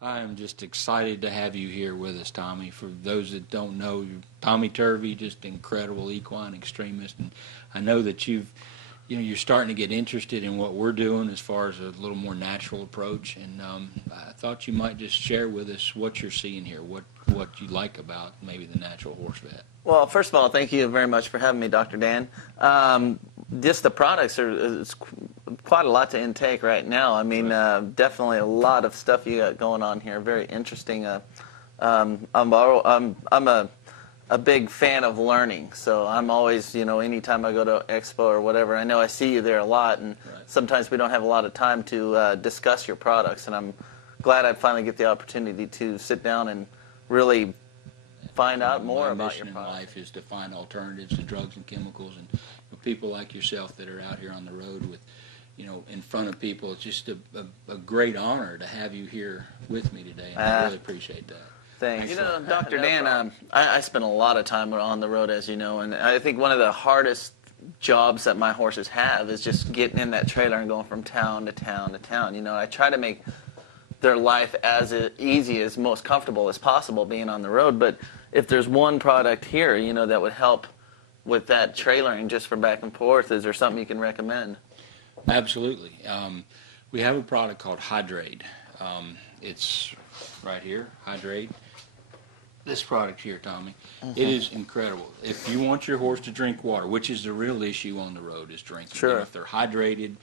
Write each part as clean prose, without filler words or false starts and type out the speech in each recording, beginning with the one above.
I am just excited to have you here with us, Tommie. For those that don't know, you're Tommie Turvey, just incredible equine extremist, and I know that you're starting to get interested in what we're doing as far as a little more natural approach, and I thought you might just share with us what you're seeing here, what you like about maybe the natural horse vet. Well, first of all, thank you very much for having me, Dr. Dan. Just the products it's quite a lot to intake right now. I mean, definitely a lot of stuff you got going on here. Very interesting. I'm a big fan of learning, so I'm always, anytime I go to Expo or whatever, I know I see you there a lot, and sometimes we don't have a lot of time to discuss your products, and I'm glad I finally get the opportunity to sit down and really find out more about your product. My mission in life is to find alternatives to drugs and chemicals, and people like yourself that are out here on the road with, in front of people. It's just a great honor to have you here with me today, and I really appreciate that. Thanks. Dr. Dan, I spend a lot of time on the road, as you know, and I think one of the hardest jobs that my horses have is just getting in that trailer and going from town to town to town. I try to make their life as easy, as most comfortable as possible being on the road, but if there's one product here, that would help with that trailering just for back and forth, is there something you can recommend? Absolutely. We have a product called Hydrate. It's right here, Hydrate. This product here, Tommie, it is incredible. If you want your horse to drink water, which is the real issue on the road, is drinking. Sure. If they're hydrated,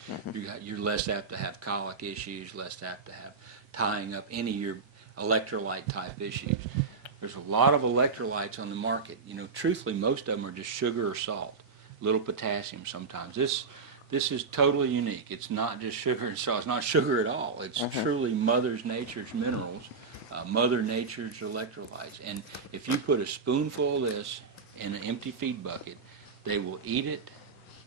you're less apt to have colic issues, less apt to have tying up any of your electrolyte type issues. There's a lot of electrolytes on the market. Truthfully, most of them are just sugar or salt, little potassium sometimes. This is totally unique. It's not just sugar and salt. It's not sugar at all. It's truly Mother Nature's minerals, Mother Nature's electrolytes. And if you put a spoonful of this in an empty feed bucket, they will eat it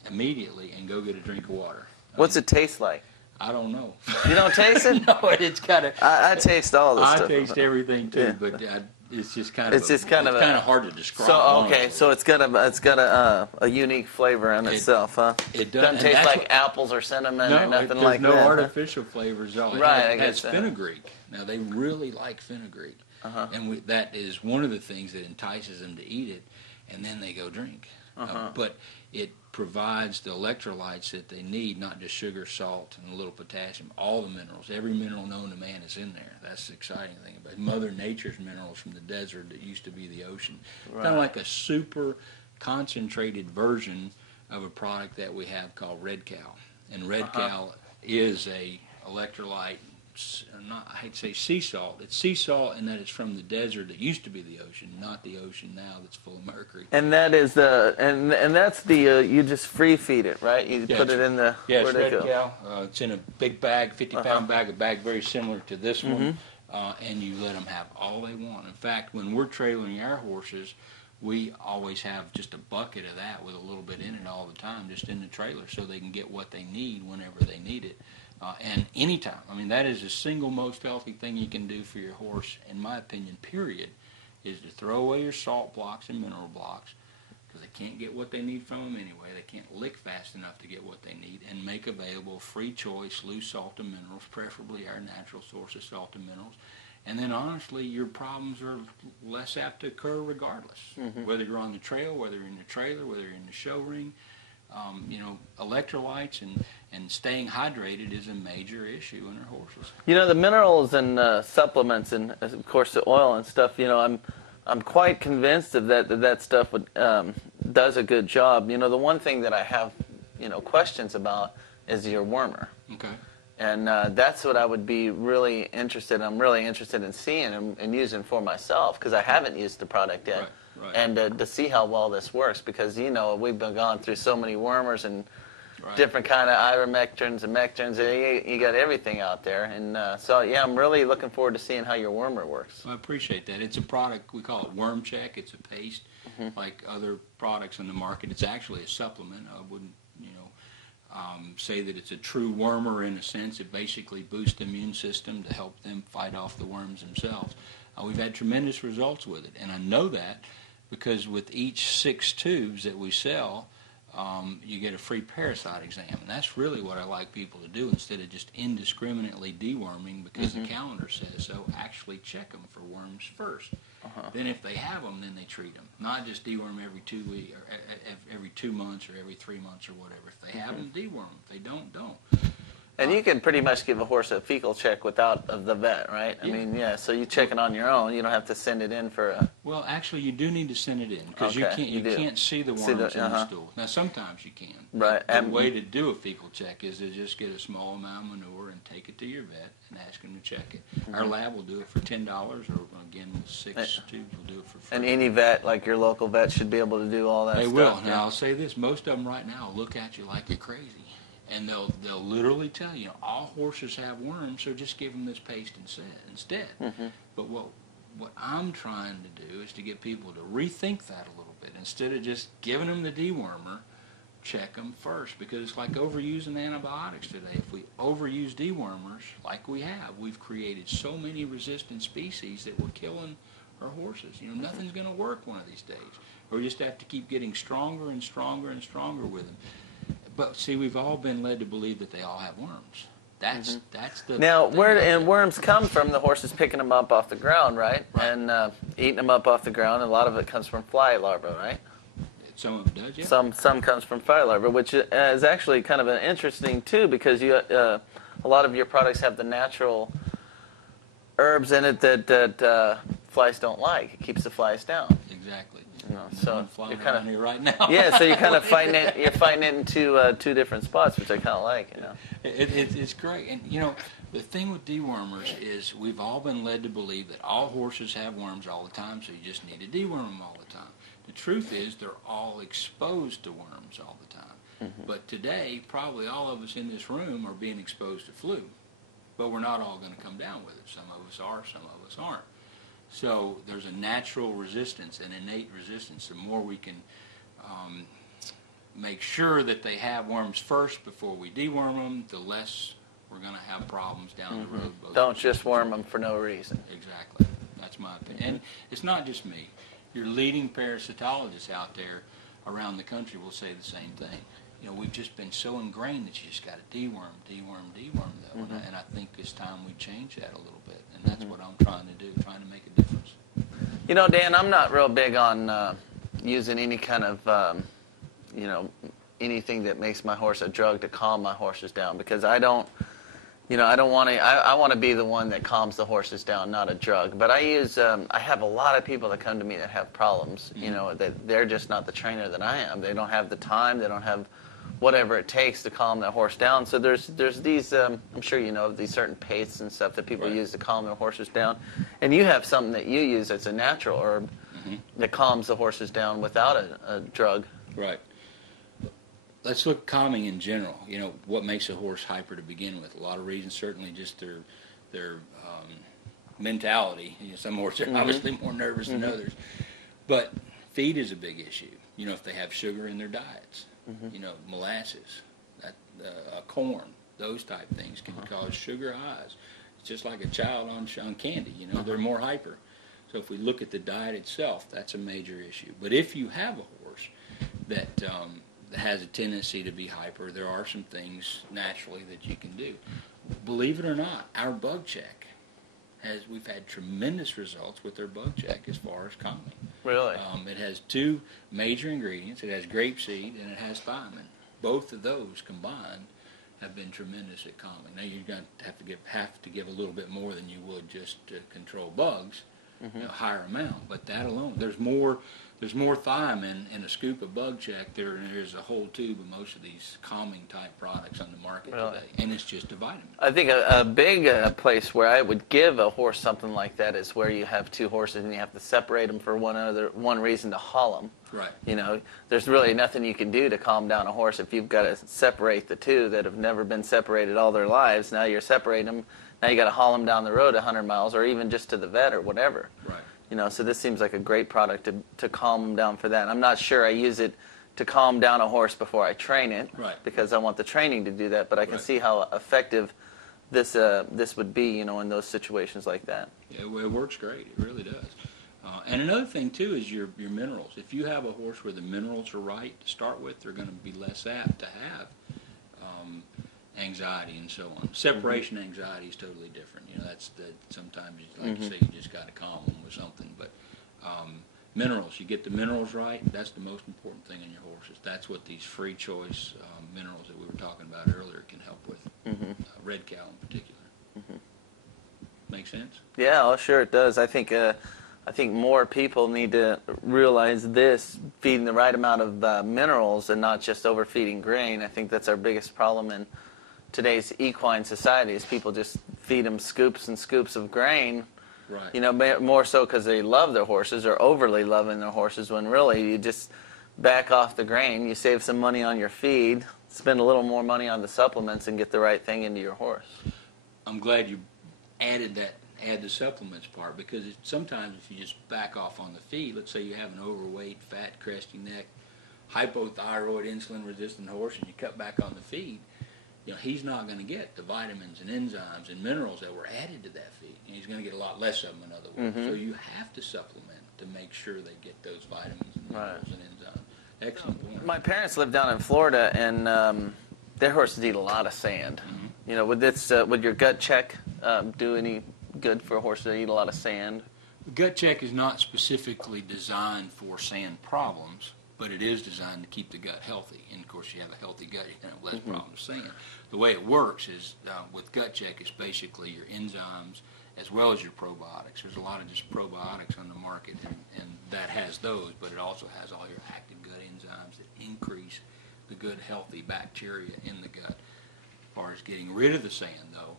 immediately and go get a drink of water. What's it taste like? I don't know. You don't taste it? No, it's kind of. I taste all this stuff. I taste everything too, but it's just kind of. It's kind of hard to describe. So okay, so it's got a unique flavor in itself, huh? It doesn't taste like apples or cinnamon or nothing like that. No artificial flavors at all. Right, it has fenugreek. Now they really like fenugreek, and that is one of the things that entices them to eat it, and then they go drink. But it provides the electrolytes that they need, not just sugar, salt, and a little potassium, all the minerals. Every mineral known to man is in there. That's the exciting thing about it. Mother Nature's minerals from the desert that used to be the ocean. Right. Kind of like a super concentrated version of a product that we have called Red Cow. And Red Cow is a electrolyte, I hate to say sea salt. It's sea salt in that it's from the desert that used to be the ocean, not the ocean now that's full of mercury. And that is and that's the you just free feed it, right? You put it in the it's Red Cow. It's in a big bag, 50-pound bag, a bag very similar to this one, and you let them have all they want. In fact, when we're trailering our horses, we always have just a bucket of that with a little bit in it all the time, just in the trailer, so they can get what they need whenever they need it. And anytime. I mean, that is the single most healthy thing you can do for your horse, in my opinion, period, is to throw away your salt blocks and mineral blocks, because they can't get what they need from them anyway. They can't lick fast enough to get what they need, and make available free choice loose salt and minerals, preferably our natural source of salt and minerals. And then, honestly, your problems are less apt to occur regardless, whether you're on the trail, whether you're in the trailer, whether you're in the show ring. Electrolytes and staying hydrated is a major issue in our horses. The minerals and supplements, and of course the oil and stuff. I'm quite convinced of that stuff does a good job. The one thing that I have questions about is your wormer. Okay. And that's what I would be really interested. I'm really interested in seeing and using for myself, because I haven't used the product yet. Right. And to see how well this works, because we've been gone through so many wormers and different kind of ivermectins and mectins. You got everything out there, and so I'm really looking forward to seeing how your wormer works. I appreciate that. It's a product, we call it Worm Check. It's a paste like other products on the market. It's actually a supplement. I wouldn't say that it's a true wormer in a sense. It basically boosts the immune system to help them fight off the worms themselves. We've had tremendous results with it, and I know that because with each 6 tubes that we sell, you get a free parasite exam. And that's really what I like people to do instead of just indiscriminately deworming because the calendar says so. Actually check them for worms first. Then if they have them, then they treat them. Not just deworm every 2 weeks or every 2 months or every 3 months or whatever. If they have them, deworm them. If they don't, don't. And you can pretty much give a horse a fecal check without the vet, right? I mean, yeah, so you check it on your own. You don't have to send it in for a... Well, actually, you do need to send it in because you can't see the worms in the stool. Now, sometimes you can. Right. The way to do a fecal check is to just get a small amount of manure and take it to your vet and ask him to check it. Our lab will do it for $10, or again, with 6 tubes, we'll do it for free. And any vet, like your local vet, should be able to do all that stuff. They will. Now, I'll say this. Most of them right now look at you like you're crazy. And they'll literally tell you, all horses have worms, so just give them this paste instead. But what I'm trying to do is to get people to rethink that a little bit. Instead of just giving them the dewormer, check them first. Because it's like overusing antibiotics today. If we overuse dewormers, like we have, we've created so many resistant species that we're killing our horses. Nothing's going to work one of these days. Or we just have to keep getting stronger and stronger and stronger with them. But see, we've all been led to believe that they all have worms. That's the now. And worms come from the horses picking them up off the ground, right? And eating them up off the ground. And a lot of it comes from fly larvae, right? Some of it does, yeah. Some comes from fly larvae, which is actually kind of an interesting too, because a lot of your products have the natural herbs in it that flies don't like. It keeps the flies down. Exactly. So you're kind of here right now. Yeah, so you're kind of fighting it. You're fighting it into 2 different spots, which I kind of like. It's great, and the thing with dewormers is we've all been led to believe that all horses have worms all the time, so you just need to deworm them all the time. The truth is they're all exposed to worms all the time. But today, probably all of us in this room are being exposed to flu, but we're not all going to come down with it. Some of us are, some of us aren't. So there's a natural resistance, an innate resistance. The more we can make sure that they have worms first before we deworm them, the less we're going to have problems down the road. Don't just worm them for no reason. Exactly. That's my opinion. And it's not just me. Your leading parasitologists out there around the country will say the same thing. We've just been so ingrained that you just got to deworm though. And I think it's time we change that a little bit. And that's what I'm trying to do, trying to make a difference. Dan, I'm not real big on using any kind of, anything that makes my horse a drug to calm my horses down, because I don't want to. I want to be the one that calms the horses down, not a drug. But I use. I have a lot of people that come to me that have problems. That they're just not the trainer that I am. They don't have the time. They don't have whatever it takes to calm their horse down. So there's these. I'm sure these certain pastes and stuff that people use to calm their horses down. And you have something that you use that's a natural herb that calms the horses down without a drug. Right. Let's look at calming in general. What makes a horse hyper to begin with? A lot of reasons, certainly just their mentality. Some horses are obviously more nervous than others. But feed is a big issue. If they have sugar in their diets, molasses, corn, those type things can cause sugar highs. It's just like a child on candy. They're more hyper. So if we look at the diet itself, that's a major issue. But if you have a horse that has a tendency to be hyper, there are some things naturally that you can do. Believe it or not, our bug check we've had tremendous results with their bug check as far as calming. Really? It has 2 major ingredients. It has grapeseed and it has thiamine. Both of those combined have been tremendous at calming. Now you're going to have to give a little bit more than you would just to control bugs, a higher amount. But that alone, there's more thiamine in a scoop of bug check than there is a whole tube of most of these calming type products on the market today, and it's just a vitamin. I think a big place where I would give a horse something like that is where you have 2 horses and you have to separate them for one reason, to haul them. Right. There's really nothing you can do to calm down a horse if you've got to separate the 2 that have never been separated all their lives. Now you're separating them. Now you got to haul them down the road 100 miles, or even just to the vet or whatever. Right. So this seems like a great product to calm them down for that. I'm not sure I use it to calm down a horse before I train it, because I want the training to do that. But I can see how effective this would be, in those situations like that. Yeah, well, it works great. It really does. And another thing too is your minerals. If you have a horse where the minerals are right to start with, they're going to be less apt to have anxiety and so on. Separation anxiety is totally different. You know, sometimes, like you say, you just got to calm them with something. But minerals, you get the minerals right. That's the most important thing in your horses. That's what these free choice minerals that we were talking about earlier can help with. Red cow in particular. Make sense? Yeah, well, sure it does. I think more people need to realize this, feeding the right amount of minerals and not just overfeeding grain. I think that's our biggest problem in today's equine society is people just feed them scoops and scoops of grain. Right. You know, more so because they love their horses or overly loving their horses, when really you just back off the grain, you save some money on your feed, spend a little more money on the supplements, and get the right thing into your horse. I'm glad you add the supplements part, because sometimes if you just back off on the feed, let's say you have an overweight, fat, cresty neck, hypothyroid, insulin-resistant horse, and you cut back on the feed, you know, he's not going to get the vitamins and enzymes and minerals that were added to that feed. And he's going to get a lot less of them, in other words. So you have to supplement to make sure they get those vitamins and minerals and enzymes. Excellent point. My parents live down in Florida, and their horses eat a lot of sand. You know, would your gut check do any good for a horse that eat a lot of sand? The gut check is not specifically designed for sand problems, but it is designed to keep the gut healthy. And of course, you have a healthy gut, you're going to have less problems with sand. The way it works is with gut check is basically your enzymes as well as your probiotics. There's a lot of just probiotics on the market, and that has those, but it also has all your active gut enzymes that increase the good, healthy bacteria in the gut. As far as getting rid of the sand, though,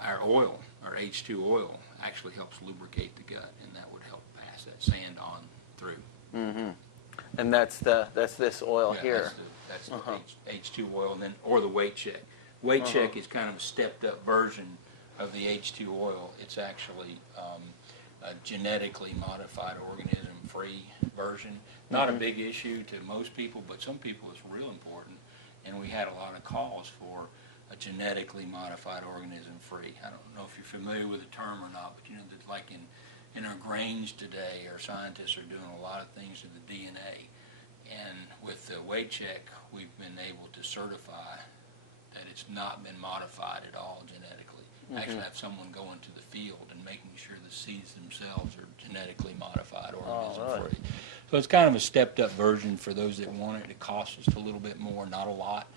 our oil, our H2 oil, actually helps lubricate the gut, and that would help pass that sand on through. And that's this oil here. That's the H2 oil, and then or the weight check. Weight check is kind of a stepped-up version of the H2 oil. It's actually a genetically modified organism-free version. Not a big issue to most people, but some people it's real important. And we had a lot of calls for a genetically modified organism-free. I don't know if you're familiar with the term or not, but you know that like in our grains today, our scientists are doing a lot of things to the DNA. And with the weight check, we've been able to certify that it's not been modified at all genetically. Actually have someone going to the field and making sure the seeds themselves are genetically modified organism-free. So it's kind of a stepped-up version for those that want it. It costs just a little bit more, not a lot.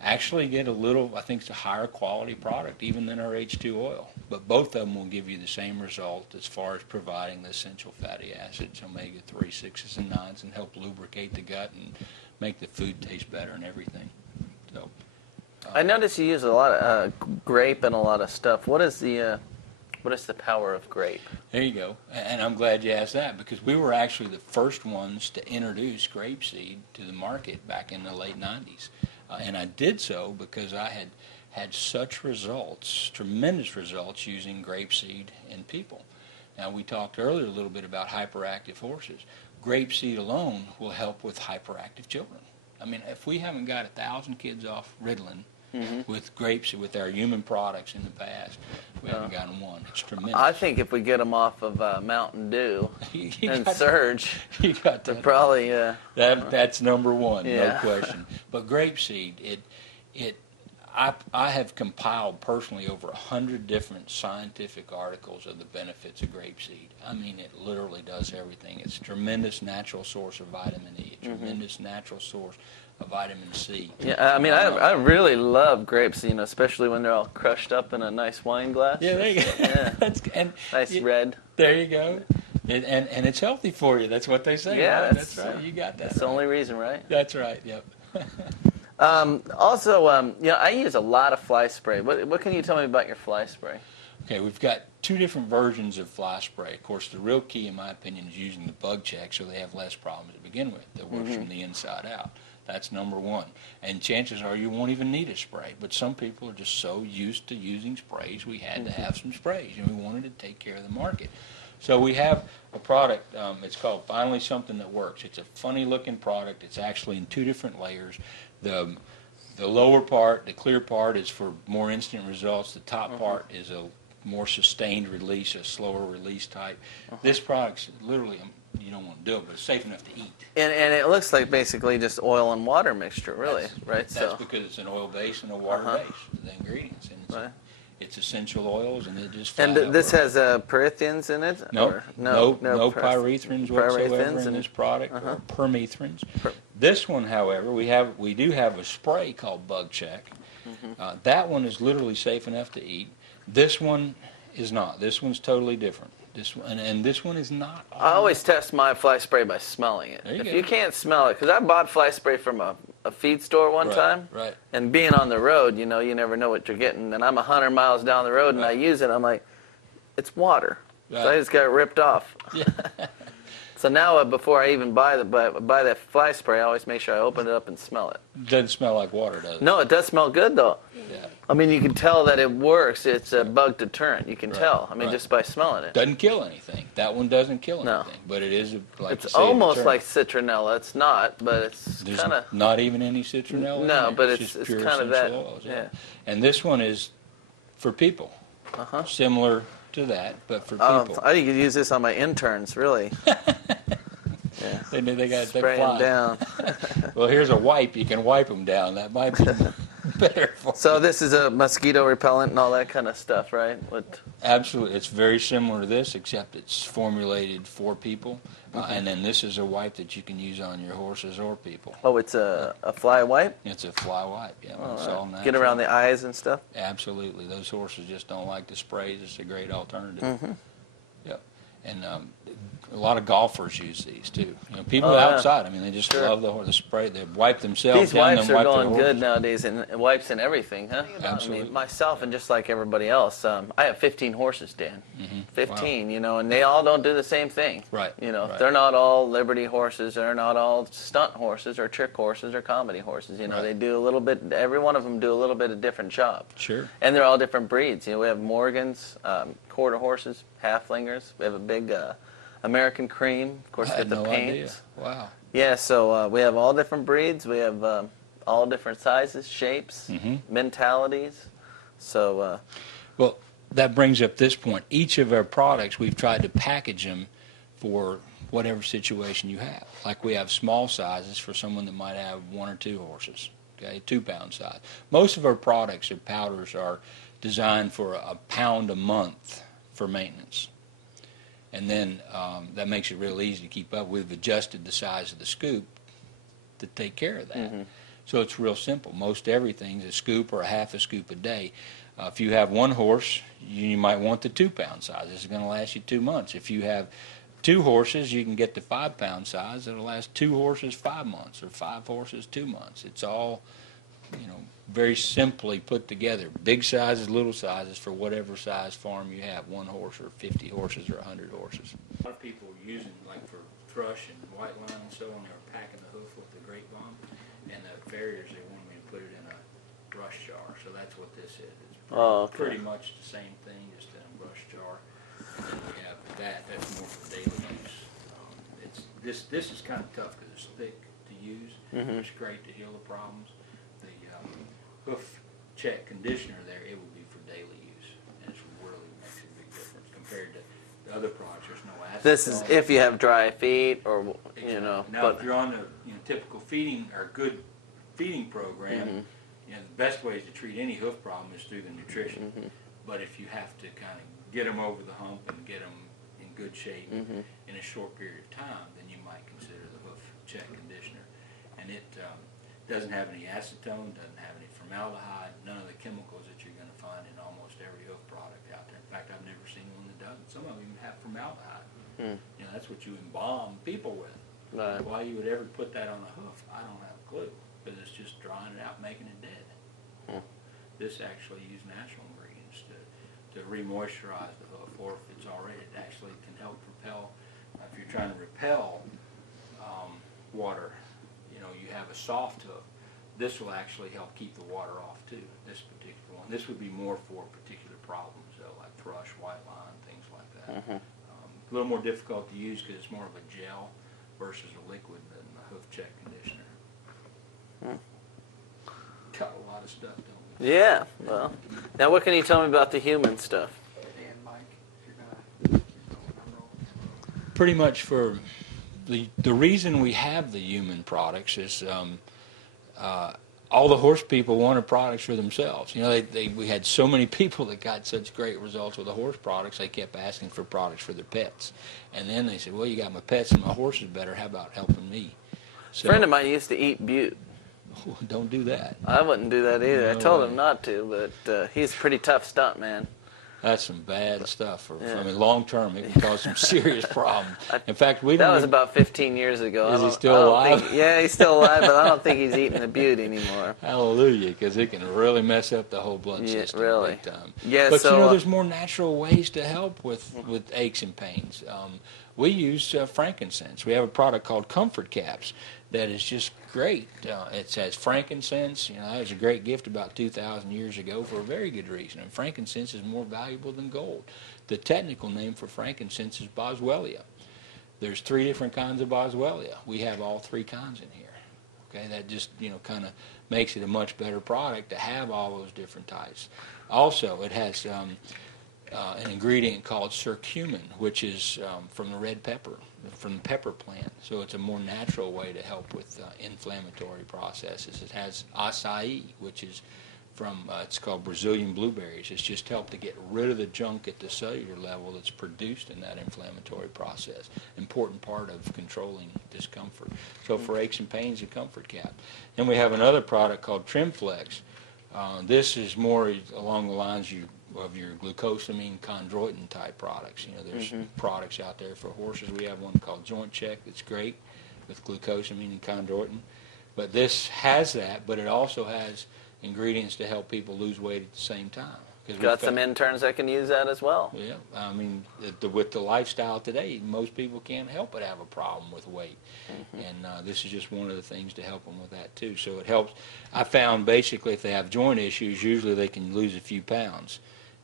Actually get a little, I think it's a higher quality product even than our H2 oil. But both of them will give you the same result as far as providing the essential fatty acids, omega-3, 6s, and 9s, and help lubricate the gut and make the food taste better and everything. So I notice you use a lot of grape and a lot of stuff. What is the power of grape? There you go. And I'm glad you asked that, because we were actually the first ones to introduce grapeseed to the market back in the late 90s. And I did so because I had such results, tremendous results, using grapeseed in people. Now, we talked earlier a little bit about hyperactive horses. Grapeseed alone will help with hyperactive children. I mean, if we haven't got 1,000 kids off Ritalin with grapes, with our human products in the past, we haven't gotten one. It's tremendous. I think if we get them off of Mountain Dew and Surge, you got that. Probably that's number one, no question. But grapeseed, I have compiled personally over 100 different scientific articles of the benefits of grapeseed. I mean, it literally does everything. It's a tremendous natural source of vitamin E, a tremendous natural source of vitamin C. Yeah, I mean, I really love grapes, you know, especially when they're all crushed up in a nice wine glass. Yeah, there you go. Yeah. Nice red. There you go. And it's healthy for you. That's what they say. Yeah, right? That's right. You got that. That's the only reason, right? That's right. Yep. Also, you know, I use a lot of fly spray. What can you tell me about your fly spray? Okay, we've got two different versions of fly spray. Of course, the real key, in my opinion, is using the bug check so they have less problems to begin with. That works from the inside out. That's number one. And chances are you won't even need a spray. But some people are just so used to using sprays, we had to have some sprays, and we wanted to take care of the market. So we have a product, it's called Finally Something That Works. It's a funny-looking product. It's actually in two different layers. The lower part, the clear part, is for more instant results. The top part is a more sustained release, a slower release type. This product's literally, you don't want to do it, but it's safe enough to eat. And it looks like basically just oil and water mixture, really, right? That's because it's an oil base and a water base, the ingredients. And it's essential oils, and it just And this has pyrethrins in it? No pyrethrins whatsoever in this product, or permethrins. This one, however, we do have a spray called Bug Check. That one is literally safe enough to eat. This one is not. This one's totally different. This one, and this one is not. I always test my fly spray by smelling it. If you can't smell it, because I bought fly spray from a feed store one time, and being on the road, you know, you never know what you're getting. And I'm 100 miles down the road, and I use it. I'm like, it's water. So I just got it ripped off. So now, before I even buy that fly spray, I always make sure I open it up and smell it. Doesn't smell like water, does it? No, it does smell good, though. I mean, you can tell that it works. It's a bug deterrent. You can tell. I mean, just by smelling it. Doesn't kill anything. That one doesn't kill anything. But it is, it's almost like citronella. It's not, but it's kind of... Not even any citronella? No, but it's kind of that. Oils, And this one is for people. Similar to that, but for people. I could use this on my interns, really. They got spray them down. Well, here's a wipe. You can wipe them down. That might be better for So this is a mosquito repellent and all that kind of stuff, right? Absolutely. It's very similar to this, except it's formulated for people. And then this is a wipe that you can use on your horses or people. Oh, it's a fly wipe? It's a fly wipe, It's all natural. Get around the eyes and stuff? Absolutely. Those horses just don't like the sprays. It's a great alternative. Yep. And a lot of golfers use these too. You know, people outside. I mean, they just love the spray. They wipe themselves. These down, wipes then are wipe going good nowadays, and wipes and everything, huh? Absolutely. I mean, myself and just like everybody else, I have 15 horses, Dan. 15, you know, and they all don't do the same thing. Right. You know, they're not all Liberty horses. They're not all stunt horses or trick horses or comedy horses. You know, they do a little bit. Every one of them do a little bit of different job. Sure. And they're all different breeds. You know, we have Morgans, quarter horses, halflingers. We have a big American cream, of course, with the paints. Wow. Yeah, so we have all different breeds. We have all different sizes, shapes, mentalities. So, well, that brings up this point. Each of our products, we've tried to package them for whatever situation you have. Like we have small sizes for someone that might have 1 or 2 horses, okay, 2-pound size. Most of our products or powders are designed for a pound a month for maintenance. And then that makes it real easy to keep up. We've adjusted the size of the scoop to take care of that. So it's real simple. Most everything's a scoop or a half a scoop a day. If you have 1 horse, you might want the 2-pound size. This is going to last you 2 months. If you have 2 horses, you can get the 5-pound size. It'll last 2 horses 5 months or 5 horses 2 months. It's all, you know, very simply put together. Big sizes, little sizes for whatever size farm you have, 1 horse or 50 horses or 100 horses. A lot of people are using, like for thrush and white line and so on, they're packing the hoof with the grape bomb, and the farriers, they wanted me to put it in a brush jar, so that's what this is. It's pretty much the same thing, just in a brush jar. And then we have that's more for daily use. This is kind of tough because it's thick to use. It's great to heal the problems. Hoof check conditioner there, it would be for daily use, and it really makes a big difference compared to the other products. There's no acid. this is if you have dry feet, or you know. Now, if you're on the typical feeding or good feeding program, you know, the best ways to treat any hoof problem is through the nutrition. But if you have to kind of get them over the hump and get them in good shape in a short period of time, then you might consider the hoof check conditioner, and it doesn't have any acetone, doesn't have any formaldehyde, none of the chemicals that you're going to find in almost every hoof product out there. In fact, I've never seen one that doesn't. Some of them even have formaldehyde. You know, that's what you embalm people with. Why you would ever put that on a hoof, I don't have a clue, because it's just drying it out, making it dead. This actually uses natural ingredients to re-moisturize the hoof, or if it's already, it actually can help repel. If you're trying to repel water, you know, you have a soft hoof. This will actually help keep the water off too, this particular one. This would be more for particular problems, though, like thrush, white line, things like that. A little more difficult to use because it's more of a gel versus a liquid than the hoof check conditioner. Got a lot of stuff, don't we? Yeah, well. Now what can you tell me about the human stuff? pretty much for the reason we have the human products is all the horse people wanted products for themselves. You know, we had so many people that got such great results with the horse products, they kept asking for products for their pets. And then they said, well, you got my pets and my horses better. How about helping me? So, a friend of mine used to eat bute. Don't do that. I wouldn't do that either. No I told way. him not to, but he's a pretty tough stunt, man. That's some bad stuff. Yeah. I mean, long term, it can cause some serious problems. In fact, That was about 15 years ago. Is he still alive? Yeah, he's still alive, but I don't think he's eating the bute anymore. Hallelujah, because it can really mess up the whole blood system. Really. Big time. Yeah, but so, you know, there's more natural ways to help with aches and pains. We use frankincense. We have a product called Comfort Caps that is just great. It says frankincense. You know, that was a great gift about 2,000 years ago for a very good reason. And frankincense is more valuable than gold. The technical name for frankincense is boswellia. There's 3 different kinds of boswellia. We have all 3 kinds in here. Okay, that just, you know, kind of makes it a much better product to have all those different types. Also, it has an ingredient called curcumin, which is from the red pepper, from the pepper plant. So it's a more natural way to help with inflammatory processes. It has acai, which is from, it's called Brazilian blueberries. It's just helped to get rid of the junk at the cellular level that's produced in that inflammatory process. Important part of controlling discomfort. So for aches and pains, a Comfort Cap. Then we have another product called Trimflex. This is more along the lines of your glucosamine chondroitin type products. You know, there's products out there for horses. We have one called Joint Check that's great with glucosamine and chondroitin. But this has that, but it also has ingredients to help people lose weight at the same time. Got some interns that can use that as well. Yeah, I mean, with the lifestyle today, most people can't help but have a problem with weight. And this is just one of the things to help them with that too. So it helps. I found basically if they have joint issues, usually they can lose a few pounds.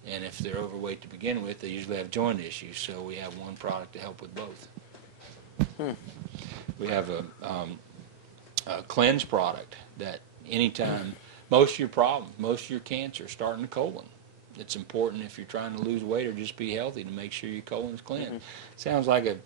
And if they're overweight to begin with, they usually have joint issues. So we have one product to help with both. We have a cleanse product that anytime, most of your problems, most of your cancer start in the colon. It's important if you're trying to lose weight or just be healthy to make sure your colon's clean. Sounds like a,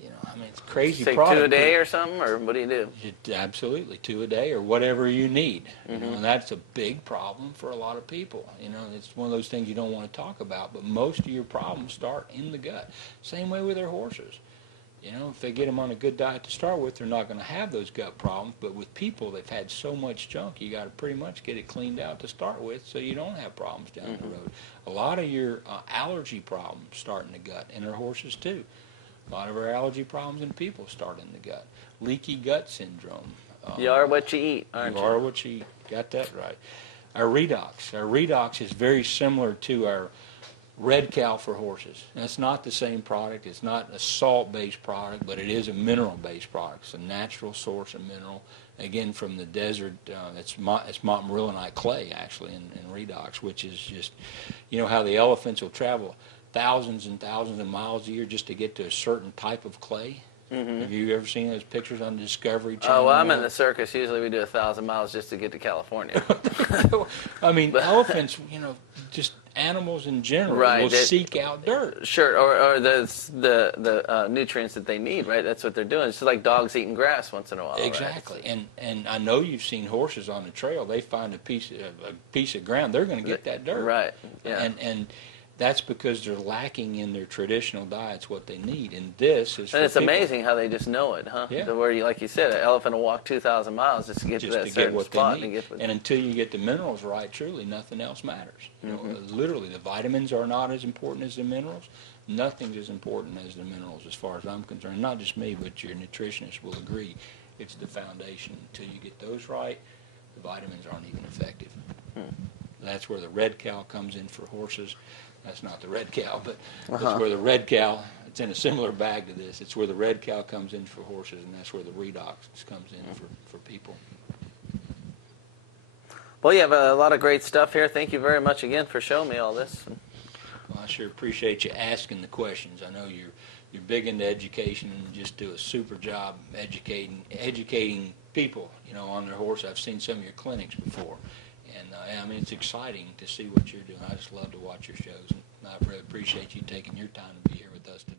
you know, I mean, it's a crazy Take product. 2 a day or something, or what do you do? Absolutely, 2 a day or whatever you need. You know, and that's a big problem for a lot of people. You know, it's one of those things you don't want to talk about, but most of your problems start in the gut. Same way with their horses. You know, if they get them on a good diet to start with, they're not going to have those gut problems. But with people, they've had so much junk, you got to pretty much get it cleaned out to start with so you don't have problems down the road. A lot of your allergy problems start in the gut, and their horses too. A lot of our allergy problems in people start in the gut. Leaky gut syndrome. You are what you eat, aren't you? You are what you eat. Got that right. Our redox is very similar to our Red Cow for horses. And it's not the same product. It's not a salt-based product, but it is a mineral-based product. It's a natural source of mineral. Again, from the desert, it's montmorillonite clay, actually, in redox, which is just, you know how the elephants will travel thousands and thousands of miles a year just to get to a certain type of clay? Have you ever seen those pictures on Discovery Channel? Oh, well, I'm in the circus. Usually we do 1,000 miles just to get to California. I mean, elephants, you know, just animals in general will seek out dirt. Sure, or the nutrients that they need, right? That's what they're doing. It's like dogs eating grass once in a while. Exactly, right? and I know you've seen horses on the trail. They find a piece of ground. They're going to get that dirt. Right. Yeah. And that's because they're lacking in their traditional diets what they need. And this is. And it's amazing how they just know it, huh? Yeah. Where you, like you said, an elephant will walk 2,000 miles just to get to that certain spot. And until you get the minerals right, truly, nothing else matters. You know, literally, the vitamins are not as important as the minerals. Nothing's as important as the minerals, as far as I'm concerned. Not just me, but your nutritionist will agree. It's the foundation. Until you get those right, the vitamins aren't even effective. That's where the Red Cow comes in for horses. That's not the Red Cow, but that's where the Red Cow, it's in a similar bag to this. It's where the Red Cow comes in for horses, and that's where the redox comes in for people. Well, you have a lot of great stuff here. Thank you very much again for showing me all this. Well, I sure appreciate you asking the questions. I know you're big into education and just do a super job educating people, you know, on their horse. I've seen some of your clinics before. And I mean, it's exciting to see what you're doing. I just love to watch your shows, and I really appreciate you taking your time to be here with us today.